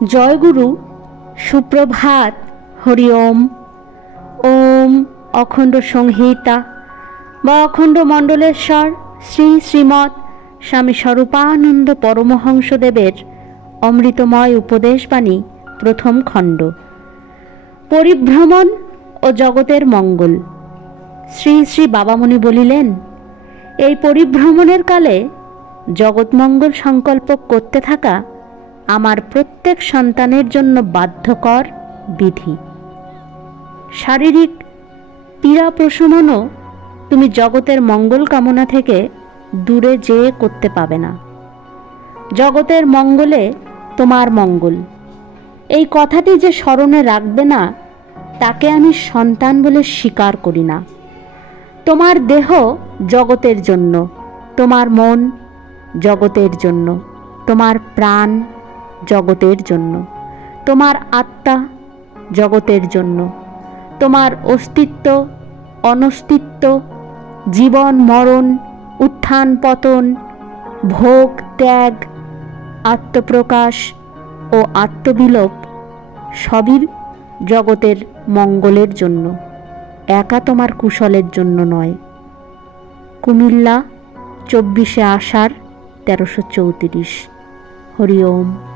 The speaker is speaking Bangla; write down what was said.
জয়গুরু, সুপ্রভাত, হরি ওম। ওম অখণ্ড সংহিতা বা অখণ্ড মণ্ডলেশ্বর শ্রী শ্রীমৎ স্বামী স্বরূপানন্দ পরমহংসদেবের অমৃতময় উপদেশবাণী, প্রথম খণ্ড। পরিভ্রমণ ও জগতের মঙ্গল। শ্রী শ্রী বাবামুনি বলিলেন, এই পরিভ্রমণের কালে জগৎমঙ্গল সংকল্প করতে থাকা আমার প্রত্যেক সন্তানের জন্য বাধ্যকর বিধি। শারীরিক পীড়া প্রশমনও তুমি জগতের মঙ্গল কামনা থেকে দূরে যেয়ে করতে পাবে না। জগতের মঙ্গলে তোমার মঙ্গল, এই কথাটি যে স্মরণে রাখবে না, তাকে আমি সন্তান বলে স্বীকার করি না। তোমার দেহ জগতের জন্য, তোমার মন জগতের জন্য, তোমার প্রাণ জগতের জন্য, তোমার আত্মা জগতের জন্য, তোমার অস্তিত্ব অনস্তিত্ব, জীবন মরণ, উত্থান পতন, ভোগ ত্যাগ, আত্মপ্রকাশ ও আত্মবিলোপ সবই জগতের মঙ্গলের জন্য, একা তোমার কুশলের জন্য নয়। কুমিল্লা, 24শে আষাঢ়, 1334। হরি ওম।